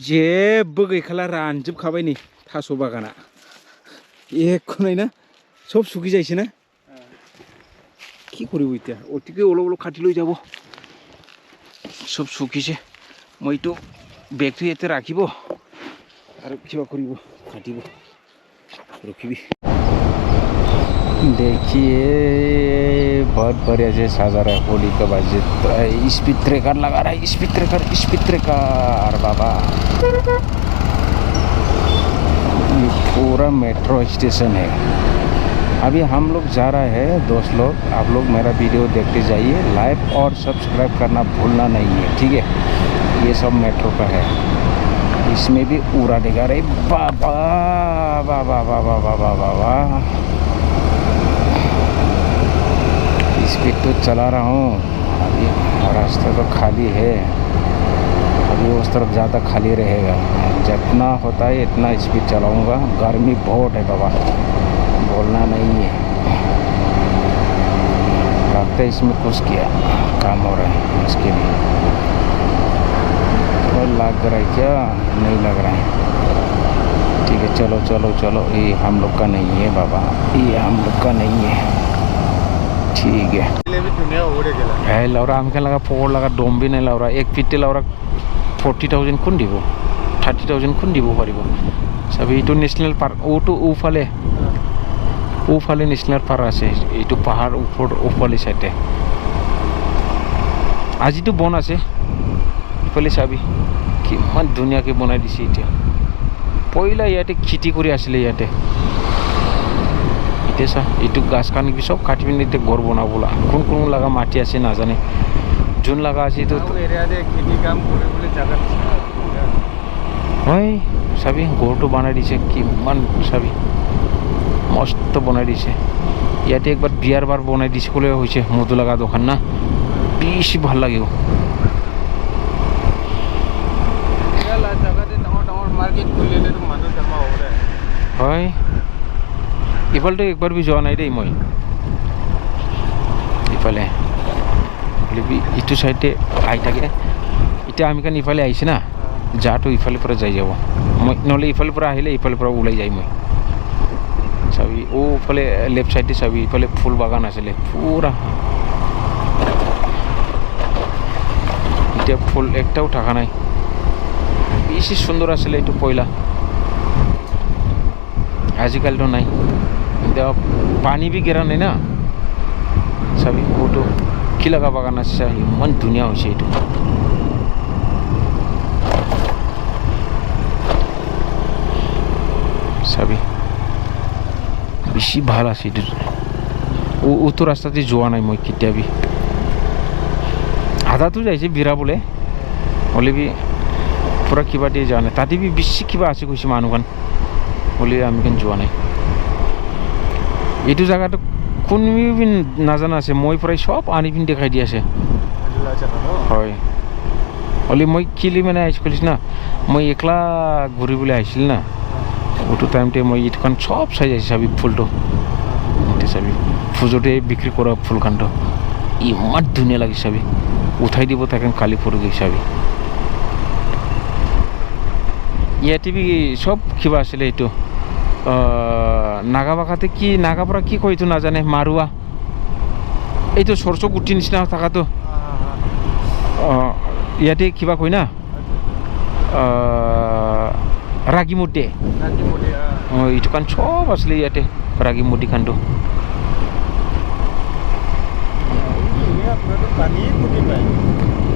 जेबो गैखाला रानजोबखाबाय नै थास' बागाना एखनाय ना सब শুকি যাইছে না কি কৰিব এতিয়া অতিকে অলপ অলপ কাটি লৈ যাব সব শুকিছে মইতো বেগটো ইয়াতে ৰাখিব আৰু কিবা কৰিব কাটিব ৰখিবি देखिए बहुत बढ़िया से साजा रहा है होली का बाजी स्पीड ट्रेकर लगा रहा है स्पीड ट्रेकर बाबा ये पूरा मेट्रो स्टेशन है अभी हम लोग जा रहे हैं दोस्त लोग आप लोग मेरा वीडियो देखते जाइए लाइक और सब्सक्राइब करना भूलना नहीं है ठीक है ये सब मेट्रो का है इसमें भी उड़ा देगा रे बाबा बाबा बाबा बाबा बाबा स्पीड तो चला रहा हूँ अभी रास्ता तो खाली है अभी उस तरफ ज़्यादा खाली रहेगा जितना होता है इतना स्पीड चलाऊँगा गर्मी बहुत है बाबा बोलना नहीं है लगता है इसमें कुछ किया काम हो रहा है इसके लिए तो लग रहा है क्या नहीं लग रहा है ठीक है चलो चलो चलो ये हम लोग का नहीं है बाबा ये हम लोग का नहीं है ठीक है लौरा आम लगा फोड़ लगा डोम भी नहीं लौरा एक पिट्टे लौरा 40,000 खुन দিব 30,000 खुन দিব পাৰিব সবই এইটো ন্যাশনাল পার্ক ওটো ওফালে ন্যাশনাল পার্ক আছে এইটো পাহাড় ওফালে সাইডে আজিতো বন আছে ইফালে চাবি কিমান ধুনীয়াকৈ বনাই দিছে এতিয়া পইলা ইয়াতে খেতি কৰি আছিলে ইয়াতে सा ये गाछ कान भी सब काटी पिने घर बनाबला कौन कौन लगा माटी आसे ना जाने जोन लगा आसे तो सभी घर तो बना दी कि सभी मस्त बना दी इते एक बार बियार बार बना दी मधु लगा दোकान ना बेसि भल लगे इफाले एक बार भी जोआ नहीं दे मैं इफाले इटू साइडे आई थके इतना आम क्या इफाले आईसे ना जा तो इफाले पूरा जाई जाब मैं नले इफाले पूरा आहिले इफाले पूरा उलाई जाई मैं सभी ओ फाले लेफ्ट साइडे सभी इफाले फुल बागान आছিলে पूरा इतना फुल एकटाও थाका नाई बेसि सुंदर आছিলে एटु पयला आजिकल तो नहीं पानी भी गिरा नहीं ना सभी वो तो की लगा बागान मन धुनिया हो सभी बेसि ভাল আছে तो रास्ता जोआ ना मैं क्या भी आधा तो जाइए बिरा बोले हले भी पूरा क्या दिए जाने ताते भी बेसि क्या आसे कैसे मानुखान हले आम जोआ ना এইটো জায়গাটো কোনোবি নাজানা আছে মই প্ৰায় সব আনি পিন দেখাই দি আছে হয় হলি মই কিলি মানে আইছিলিস না মই একলা ঘুরিবলৈ আইছিল না ওটো টাইমতে মই ইটখন সব চাই যাইছি চাবি ফুলটো এতে চাবি ফুজতে বিক্রি কৰা ফুলখানটো ইমান ধুনীয়া লাগি চাবি উঠাই দিব তাকে কালি পৰি গই চাবি ইয়াতে বি সব কিবা আছিল এইটো नागा भाषाते कि नागापरा कि कय तो ना जाने मारुआ ये तो सरसो गुटी निचिना थाका तो इते क्या कय ना रागी मुडे इटुकान सब आसले इते रागी मुडी खान तो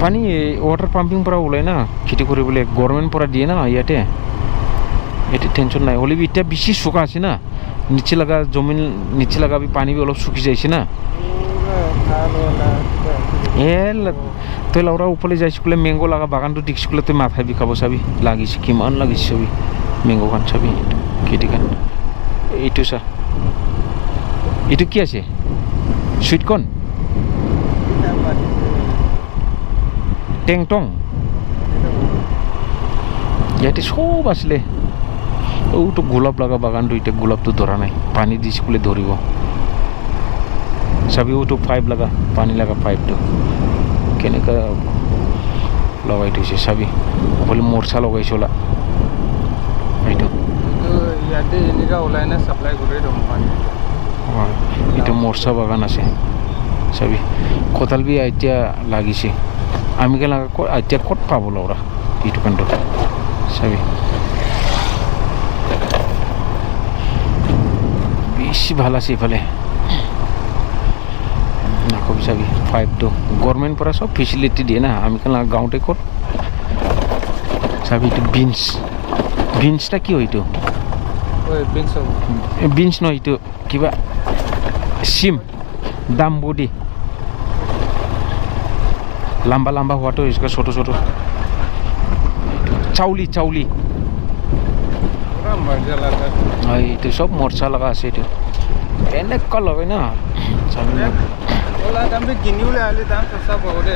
पानी वाटर पाम्पिंग पर ओलाय ना खेति करिबले गवर्नमेंट पर दिए ना इते ये टेंशन ना हले भी इतना बेसि शुका आसे ना नीचे लगा जमीन नीचे लगा भी पानी भी अलग शुकी जाइए ना तो लौरा ऊपर जाइए मैंगो लगा बागान तो देखिए तो माथा बिखाब चाबी लगे कि लगे चाबी मैंगो खान चाबी खेति खान ये सा ये क्या आसे सुइटकर्न टेंटों इते सब आसले तो गोलाप लगा बागान तो इतना गोलाप तो धरा ना पानी दी धरब सभी वो तो पाइप लगा पानी लगा पाइप तो केनेका লগাই থৈছে চাবি বোলে মৰ্চা লগাইছে ওলা এইটো ইয়াতে এনেকা ওলাই না সাপ্লাই কৰে দম পানী হয় এইটো মৰ্চা বাগান আছে চাবি কঁঠাল বি এতিয়া লাগিছে আমি কে লাগা এতিয়া ক'ত পাব লৰা এইটো কাণ্ড চাবি বেছি ভাল আছে এইফালে নাকবি চাবি 5 গভর্নমেন্ট পৰা সব ফেসিলিটি দিয়ে না আমি কেন গাঁৱতে ক'ত চাবি এইটো বিনছটা কি হয় এইটো বিনছ নহয় এইটো কিবা সিম দাম বডি লম্বা লম্বা হোৱাটো इसका ছোট ছোট চাউলি পুৰা মজা লাগা হয় এইটো সব মৰ্চা লগা আছে এইটো এনেকুৱা লগাই না চাবি ওলা দামটো কিনিবলৈ আহিলে দাম সস্তা বহুতে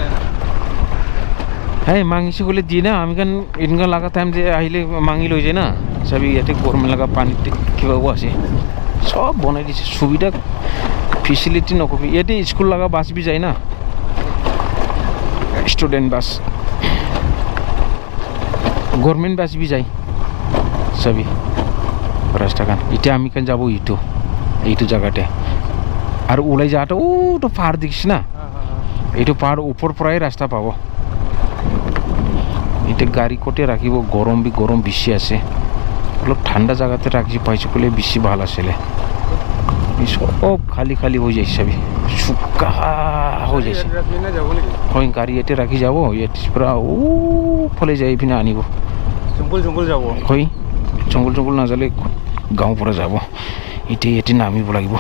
হ্যাঁ মাঙিছে বলে দিয়ে না আমি কেন এনেকুৱা লগা টাইম যে আহিলে মাঙি লৈ যায় না চাবি ইয়াতে গৰমে লগা পানীতে কিবাও আছে সব বনাই দিছে সুবিধা ফেসিলিটি নকবি ইয়াতে স্কুল লগা বাছ বি যায় না স্টুডেন্ট বাস গভর্নমেন্ট বাস বি যায় চাবি রাস্তাখান এতিয়া আমি কেন যাব এইটো জায়গাতে আর ওলাই যাওয়াটা ওটো পাহাড় দেখিস না এইটো পাহাড় উপর পৰাই রাস্তা পাব এটা গাড়ি কোটে রাখিব গরম বেশি আছে অলপ ঠান্ডা জায়গাতে রাখি পাইছো বলে বেশি ভাল আসলে সব খালি হয়ে যায় চাবি শুকা হয়ে যায় হয় গাড়ি এতে রাখি যাব ইয়াতে পুরা ও ফলে যাই পিনে আনিব জঙ্গল যাব হয় জঙ্গল নাজালে গাঁও পৰা যাব এতে নামিব লাগিব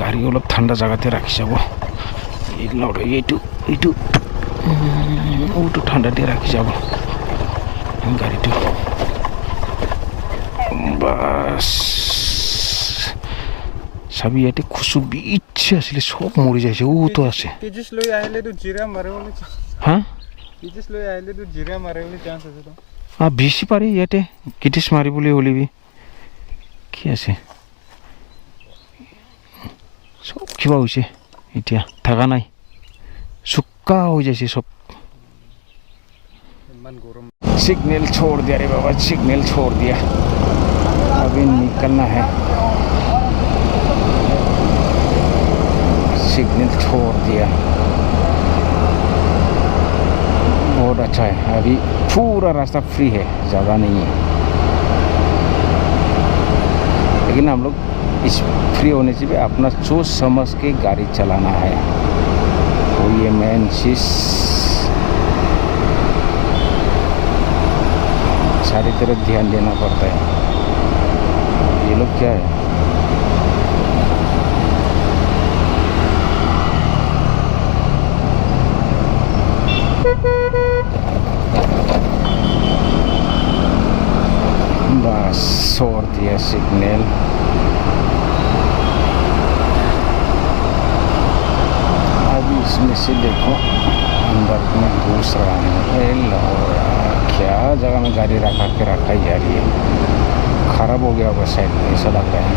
গাড়ি অলপ ঠান্ডা জায়গাতে রাখি যাব এইটো ওটো ঠান্ডা দিয়ে রাখি যাব গাড়িটো বাস চাবি ইয়াতে খুচু ইচ্ছে আসলে সব মৰি যাইছে তো আছে তেজস লৈ আহিলে তো জিৰা মাৰিবলৈ হা তেজস লৈ আহিলে তো জিৰা মাৰিবলৈ চান্স আছে তো বেছি পাৰি ইয়াতে কিটিছ মাৰিবলৈ হলিবি কি আছে সব কিবা হৈছে এতিয়া থাকা নাই শুকা হৈ যাইছে সব सिग्नल छोड़ दिया रे बाबा सिग्नल छोड़ दिया अभी निकलना है सिग्नल छोड़ दिया बहुत अच्छा है अभी पूरा रास्ता फ्री है ज़्यादा नहीं है लेकिन हम लोग इस फ्री होने से भी अपना सोच समझ के गाड़ी चलाना है तो ये मेन चीज़ सारी तरफ ध्यान देना पड़ता है ये लोग क्या है बस छोड़ दिया सिग्नल अभी इसमें से देखो अंदर में घुस रहा है क्या जगह में गाड़ी रखा ही जा रही है ख़राब हो गया होगा शायद ऐसा लग रहा है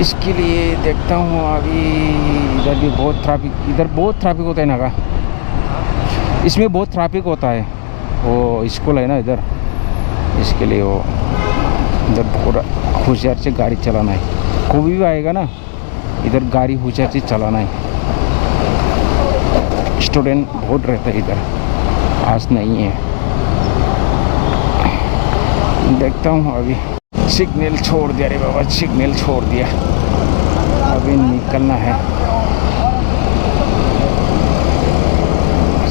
इसके लिए देखता हूँ अभी इधर भी बहुत ट्रैफिक होता है ना का इसमें बहुत ट्रैफिक होता है वो स्कूल है ना इधर इसके लिए वो इधर पूरा होशियार से गाड़ी चलाना है कोई भी आएगा ना इधर गाड़ी होशियार से चलाना है स्टूडेंट बहुत रहता है इधर आज नहीं है देखता हूँ अभी सिग्नल छोड़ दिया रे बाबा सिग्नल छोड़ दिया अभी निकलना है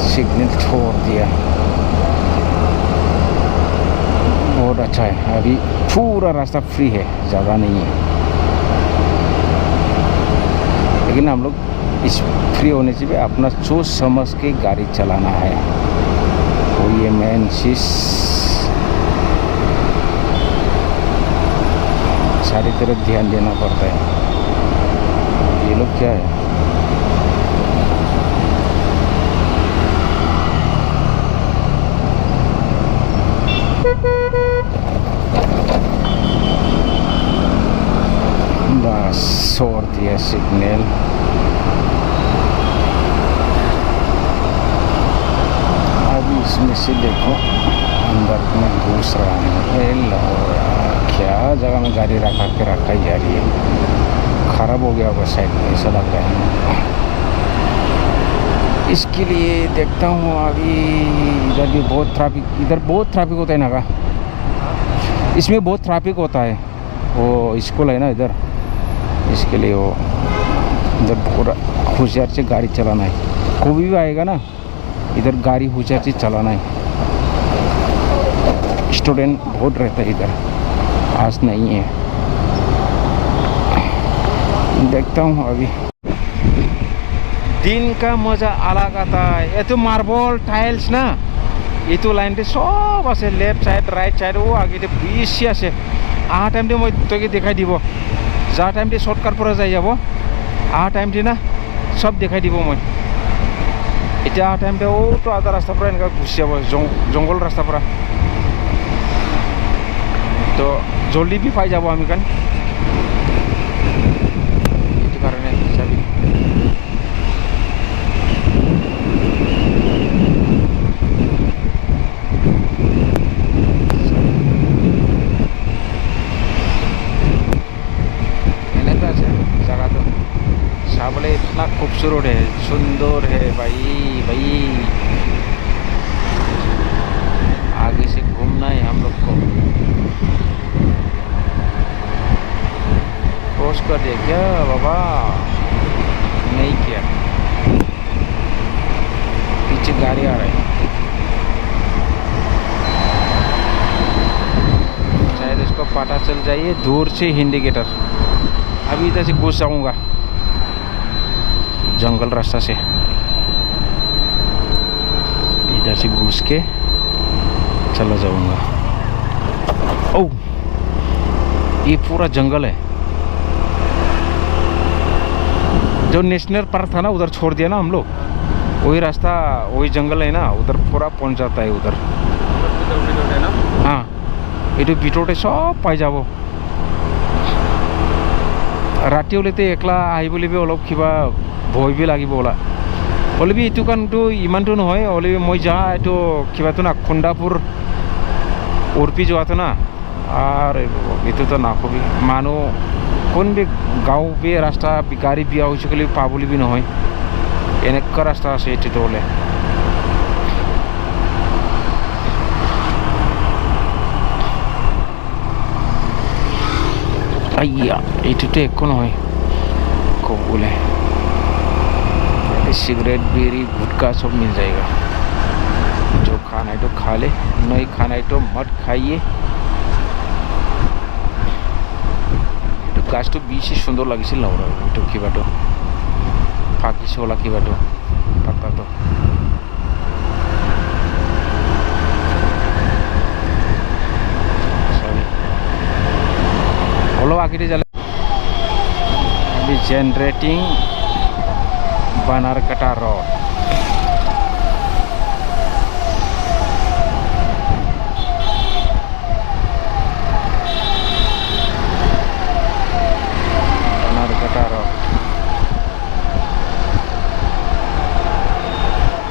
सिग्नल छोड़ दिया बहुत अच्छा है अभी पूरा रास्ता फ्री है ज़्यादा नहीं है लेकिन हम लोग इस फ्री होने से भी अपना सोच समझ के गाड़ी चलाना है तो ये मेन चीज़ सारी तरफ ध्यान देना पड़ता है ये लोग क्या है बस छोड़ दिया सिग्नल इसमें से देखो अंदर में घुस रहा है। क्या जगह में गाड़ी रखा ही जा रही है, ख़राब हो गया होगा साइड में, ऐसा लग रहा है। इसके लिए देखता हूँ अभी। इधर भी बहुत ट्रैफिक, इधर बहुत ट्रैफिक होता है ना का, इसमें बहुत ट्रैफिक होता है। वो स्कूल है ना इधर, इसके लिए वो इधर पूरा होशियार से गाड़ी चलाना है। कोई भी आएगा ना इधर गाड़ी होशियार से चलाना है। स्टूडेंट बहुत रहता है इधर, आज नहीं है। देखता हूँ अभी। दिन का मजा अलग आता है। ये तो मार्बल टाइल्स ना, ये तो लाइन टे सब आसे, लेफ्ट साइड राइट साइड वो आगे बेसि आसे। आहा टाइम दे मैं तोके देखाई दिबो, जा टाइम दे शॉर्टकाट पर जाई जाबो, आहा टाइम दे ना सब देखाई दिबो मैं। इतना आहा टाइम दे ओ तो आधा रास्ता पर इनका घुस जाबो, जंगल रास्ता पर, तो जल्दी भी पाई जाबो आमी कान। इति कारणे जाबि साबले इतना खूबसूरत है, सुंदर है भाई। आगे से घूमना है हम लोग को। क्रॉस कर दिया क्या बाबा? नहीं किया, पीछे गाड़ी आ रही है, शायद इसको पता चल जाइए दूर से इंडिकेटर। अभी इधर से घुस जाऊंगा जंगल रास्ता से, इधर से घुस के चला जाऊंगा। ओ ये पूरा जंगल है। जो नेशनल पार्क था ना उधर छोड़ दिया ना हम लोग, वही रास्ता वही जंगल है ना, उधर पूरा पहुंच जाता है उधर। हाँ ये भितरते सब पाई जाबो। राति हलेते एकला आहिबले अलप किबा भय भी लागिब ओला। हलेबि इटु कानटो इमानटो नहय, हलेबि मैं जा एटो किबातो ना खुंडापुर उर्पी जोआतो ना, आरे इटु तो ना कबि मानो कोन बे गाँव बे रास्ता गाड़ी बिया होइसकले पाबुलि बि नहय, एनेक्का रास्ता आछे इटुतो हले। आइया इटुतो एको नहय कबुले। सिगरेट बीड़ी गुटखा सब मिल जाएगा, जो खाना है तो खा ले, नहीं खाना है तो मत खाइए। तो गाछ तो बेसि सुंदर लगिছিল ना ओटा किबाটো फाकिছে ওলা किबाটো पाता तो सॉरी हलो आगे चले। अभी जनरेटिंग बनारकटा रोड। बनारकटा रोड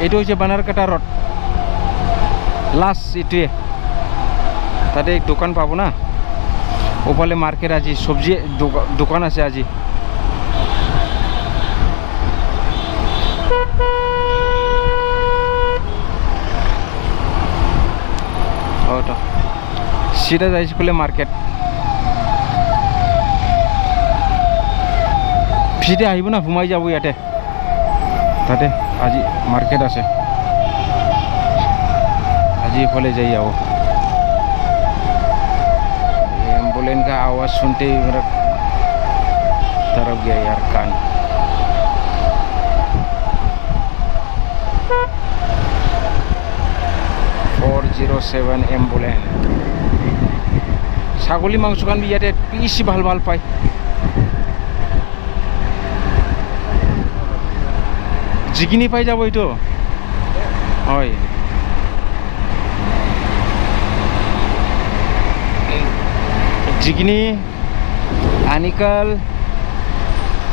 एटो होइছে बनारकटा रोड लास्ट इटुए। ताते एक दुकान पाबो ना, ओफाले मार्केट আজি सब्जी दुकान আছে আজি। सीधा जाइए मार्केट, सीधे आइब ना घुमाई যাব ইয়াতে, তাতে আজি मार्केट আছে, আজি एफाले যাই आओ। एम्बुलेंस का आवाज़ सुनते ही मेरा तरफ गया यार कान। (407) एम्बुलेंस। ছাগলী মাংস কান ইয়াতে বেশি ভাল ভাল পায়। জিগিনি পাই যাব এইটো হয়। জিগিনি, আনিকাল,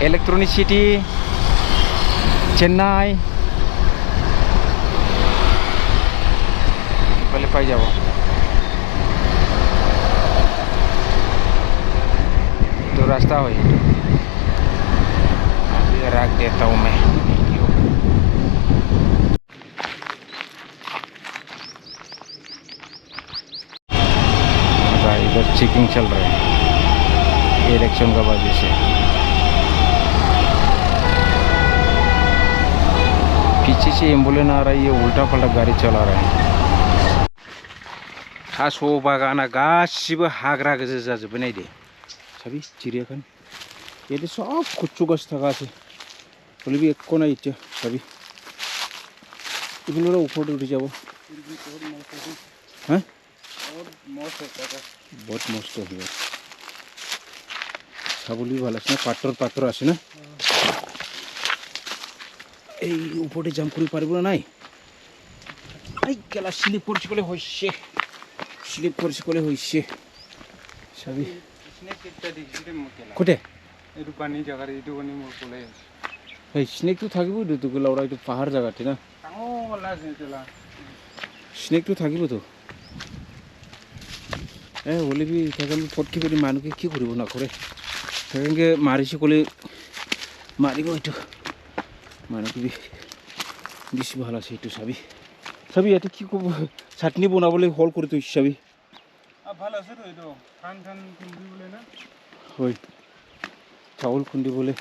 ইলেকট্রনিক সিটি, চেন্নাই, এইফালে পাই যাব तो रास्ता हो ये रख देता हूँ मैं इधर चेकिंग चल रहा है इलेक्शन का वजह से पीछे से एम्बुलेंस आ रहा है ये उल्टा पल्टा गाड़ी चला रहा है थास' बागाना गासिबो हाग्रा गोजा जाजोब्बाय नायदो साबि चिड़ियाखाना ये सब कुच्चू गाछ थाखासे बोले भी एक को नहीं इच्छा साबि इबुलो ऊपर उठ जाओ हाँ बहुत मस्त है ছাগলী ভাল আছে না পাথর আছে না এই উপরে জাম্প করে পারবো না নাই এই কেলা স্লিপ করছে বলে হইছে সাবি কোটে এইটো পানী জাগাৰ এইটো পানী মোৰ পলাই আছে এই স্নেক তো থাকিব তো লাউৰা এইটো পাহাৰ জাগাতে না ডাঙৰ আছে তেলা স্নেক তো থাকিব তো হলে বি থাকেন ফটকি পৰি মানুহকে কি কৰিব নকৰে সেনেকৈ মাৰিছে ক'লে মাৰিব এইটো মানুহটো বেছি ভাল আছে এইটো চাবি ইয়াতে কি ক'ব চাটনি বনাবলৈ হল কৰি থৈছে চাবি ভাল আছে তো এইটো ধান খুন্দিবলৈ না হয় চাউল খুন্দিবলৈ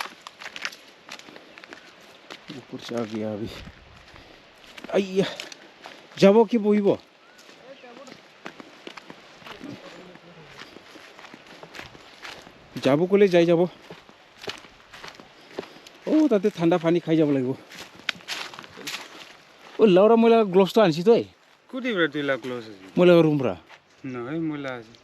উপর से आ गया अभी आइया যাব কি বহিব যাব ক'লে যাই যাব তাতে ঠাণ্ডা পানী খাই যাব লাগিব লাউৰা মইলা গ্লভছটো আনিছি তই কুটি পৰা তুই লাগ ক্লোজ আছে মইলা ৰুম পৰা নহয় মইলা আছে